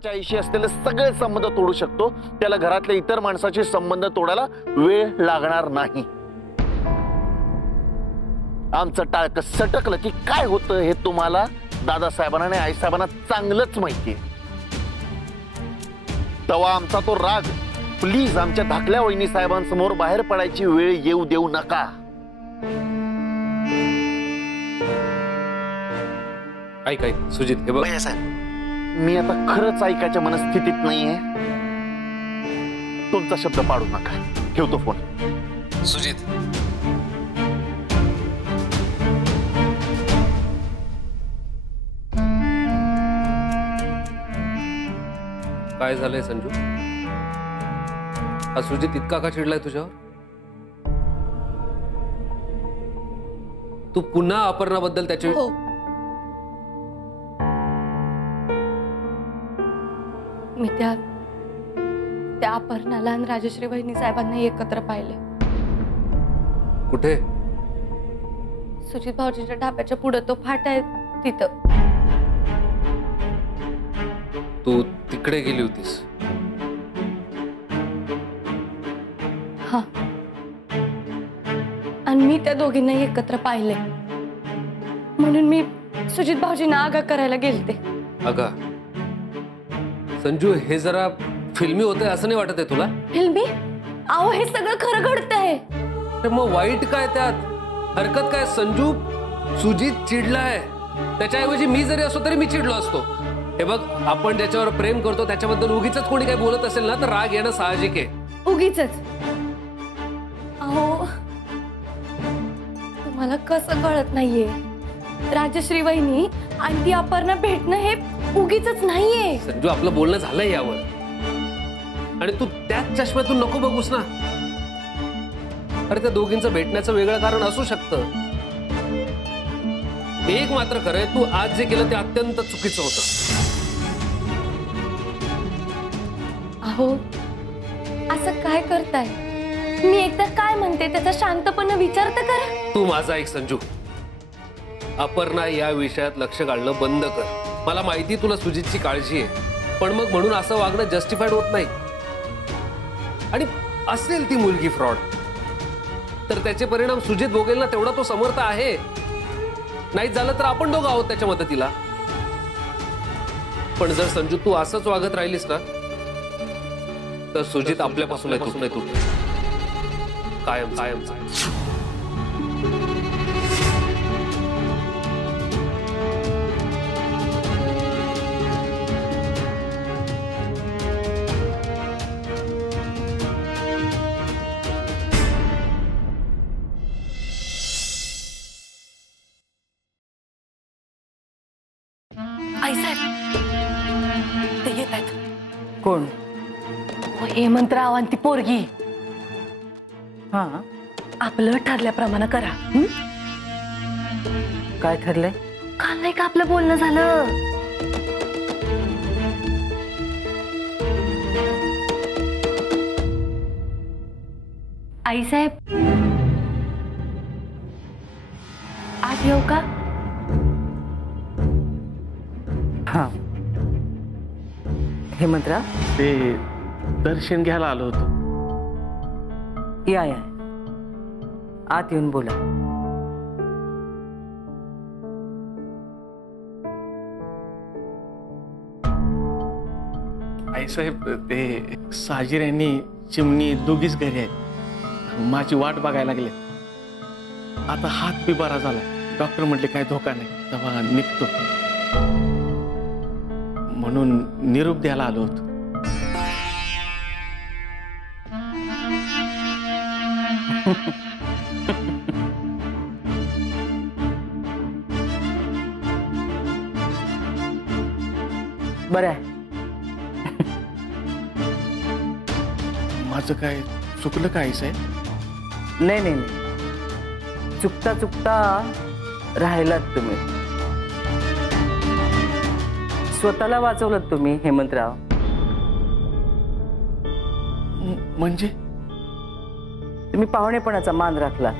स्वतःच्या आईशी असलेले सगळे संबंध तोडू शकतो, त्याला घरातल्या इतर माणसाचे संबंध तोडायला वेळ लागणार नाही. आमचं टाळकं सटकलं की काय होतं हे तुम्हाला, दादासाहेबांना आणि आईसाहेबांना चांगलंच माहितीये. तेव्हा आमचा तो राग प्लीज आमच्या धाकल्या वहिनी साहेबांसमोर बाहेर पडायची वेळ येऊ देऊ नका. ऐक ऐक सुजित, हे बघ साहेब, मी आता खरंच ऐकायच्या मनस्थितीत नाहीये. तुमचा शब्द पाडू नका. ठेवतो फोन. सुजित, काय झालंय संजू? हा सुजित इतका का चिडलाय तुझ्यावर? तू पुन्हा अपर्णाबद्दल त्याची हो. मी त्या अपर्णाला आणि राजश्री वहिनी साहेबांना एकत्र पाहिले. कुठे? सुजित भाऊजींच्या ढाब्याच्या पुढे तो फाटा आहे तिथं. तू तिकडे गेली होतीस? हा, आणि मी त्या दोघींना एकत्र पाहिले म्हणून मी सुजित भाऊजींना आगा करायला गेलते. आगा? संजू, हे जरा फिल्मी होतंय असं नाही वाटत आहे तुला? फिल्मी? अहो, हे सगळं खरं घडतंय. मग वाईट काय त्यात? हरकत काय? संजू, सुजित चिडलाय, त्याच्याऐवजी मी जरी असतो तरी मी चिडलो असतो. हे बघ, आपण ज्याच्यावर प्रेम करतो त्याच्याबद्दल उगीच कोणी काही बोलत असेल ना तर राग येणं साहजिक आहे. उगीच? अहो, तुम्हाला कसं कळत नाहीये, राजश्री वहिनी आणि ती अपर्णा भेटणं हे उगीच नाहीये. संजू, आपलं बोलणं झालंय यावर, आणि तू त्याच चष्म्यातून नको बघूस ना. अरे, त्या दोघींचं भेटण्याचं वेगळं कारण असू शकतं. एक मात्र खरंय, तू आज जे केलं ते अत्यंत चुकीचं होतं. अहो, असं काय करताय? मी एकदा काय म्हणते त्याचा शांतपणे विचार तर करा. तू माझा ऐक संजू, अपर्णा या विषयात लक्ष घालणं बंद कर. मला माहिती तुला सुजितची काळजी आहे, पण मग म्हणून असं वागणं जस्टिफाईड होत नाही. आणि असेल ती मुलगी फ्रॉड तर त्याचे परिणाम सुजित भोगेल ना, तेवढा तो समर्थ आहे. नाही झालं तर आपण दोघं आहोत त्याच्या मदतीला. पण जर संजू तू असंच वागत राहिलीस ना तर सुजित आपल्यापासून येतो कायम कायम. आई साहेब, ते येत आहेत. कोण? हेमंतराव आणि ती पोरगी. हा, आपलं ठरल्याप्रमाणे करा. काय ठरलंय? काल नाही का आपलं बोलणं झालं? आई साहेब, आत येऊ का? हा, हेमंतराव, ते दर्शन घ्यायला आलो होतो. या या, आत येऊन बोला. आईसाहेब, ते साजिर यांनी चिमणी दोघीच घरी आहेत. माझी वाट बघायला लागले. आता हात बी बरा झाला. डॉक्टर म्हटले काय धोका नाही, तेव्हा निघतो म्हणून निरोप द्यायला आलो होतो. बरं आहे. माझं काय चुकलं का आईसाहेब? नाही नाही नाही, चुकता चुकता राहिलात तुम्ही. स्वतःला वाचवलं तुम्ही हेमंतराव. म्हणजे? तुम्ही पाहुणेपणाचा मान राखला.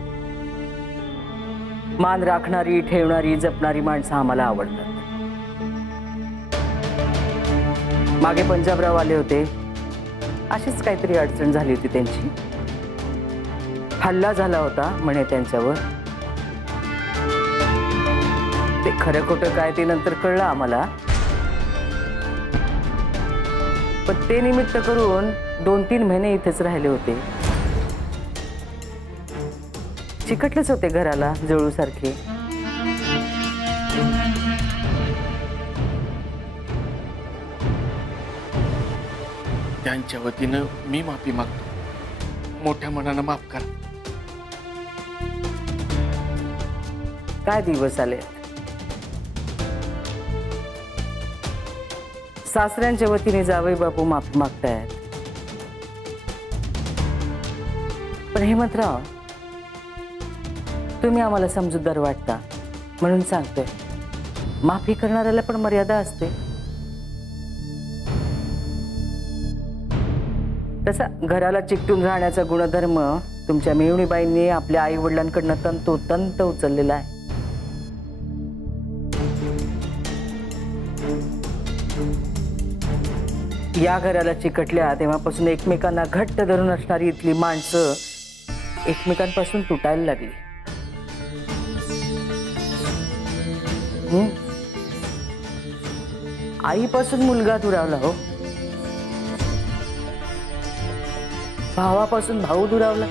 मान राखणारी, ठेवणारी, जपणारी माणसं आम्हाला आवडतात. मागे पंजाबराव आले होते, अशीच काहीतरी अडचण झाली होती त्यांची. हल्ला झाला होता म्हणे त्यांच्यावर. ते खरं खोटं काय ते नंतर कळलं आम्हाला. पण ते निमित्त करून 2-3 महिने इथेच राहिले होते. चिकटलेच होते घराला जळूसारखे. त्यांच्या वतीनं मी माफी मागतो. मोठ्या मनानं माफ करा. काय दिवस आले. सासऱ्यांच्या वतीने जावई बापू माफी मागतायत. पण हेमंतराव, तुम्ही आम्हाला समजूतदार वाटता म्हणून सांगतोय, माफी करणाऱ्याला पण मर्यादा असते. तसा घराला चिकटून राहण्याचा गुणधर्म तुमच्या मेहुणीबाईंनी आपल्या आई वडिलांकडनं तंतोतंत उचललेला आहे. या घराला चिकटल्या तेव्हापासून एकमेकांना घट्ट धरून असणारी इथली माणसं एकमेकांपासून तुटायला लागली. आईपासून मुलगा दुरावला हो, भावापासून भाऊ दुरावला.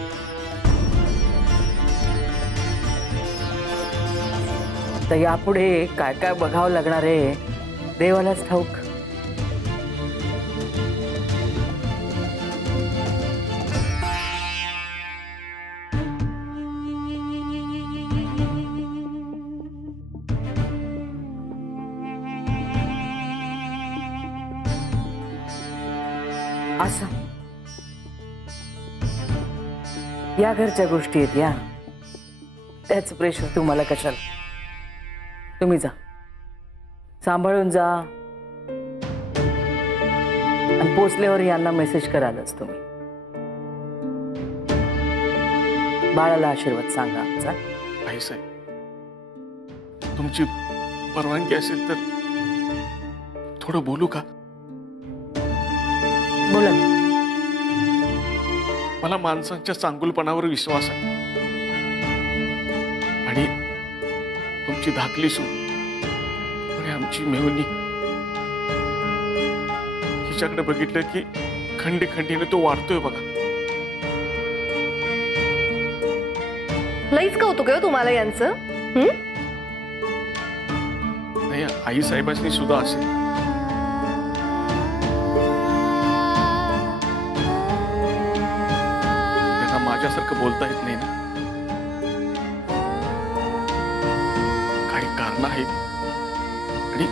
तर यापुढे काय काय बघावं लागणार आहे देवालाच ठाऊक. असं या घरच्या गोष्टी आहेत या, त्याच प्रेशर तुम्हाला कशाला. तुम्ही जा, सांभाळून जा, आणि पोचल्यावर यांना मेसेज करालच तुम्ही. बाळाला आशीर्वाद सांगा आमचा. आई साहेब, तुमची परवानगी असेल तर थोडं बोलू का? बोला की. मला माणसांच्या चांगुलपणावर विश्वास आहे, आणि तुमची धाकली सून आणि आमची मेहुणी हिच्याकडे बघितलं की खंडी खंडीने तो वाढतोय बघा. लईच कौतुक आहे तुम्हाला यांचं. नाही, आई साहेबांनी सुद्धा असेल. माझ्यासारखं बोलता येत नाही ना. काही कारण आहेत आणि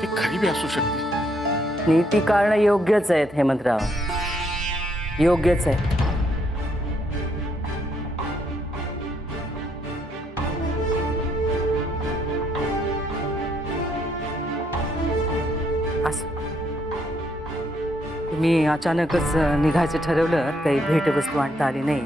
ती खरी बी असू शकते. नीती कारण योग्यच आहेत हेमंतराव, योग्यच आहे. मी अचानकच निघायचं ठरवलं, काही भेटवस्तू आणता आली नाही.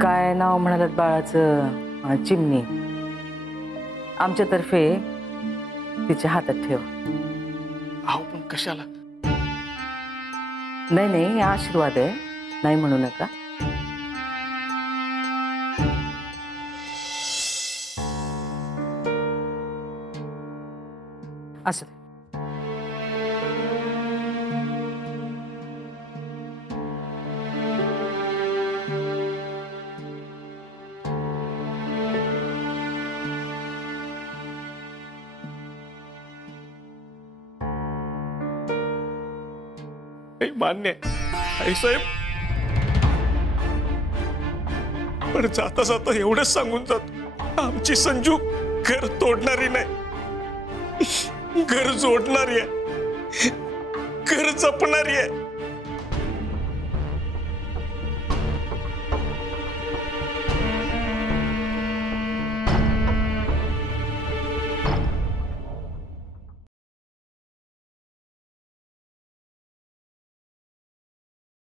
काय नाव म्हणालात बाळाचं? चिमणी. आमच्यातर्फे तिच्या हातात ठेव. अहो पण कशाला? नाही नाही, आशीर्वाद आहे, नाही म्हणू नका. असं मान्य आहे आई साहेब, पण जाता जाता एवढंच सांगून जातो, आमची संजू घर तोडणारी नाही, घर जोडणारी आहे, घर जपणारी आहे.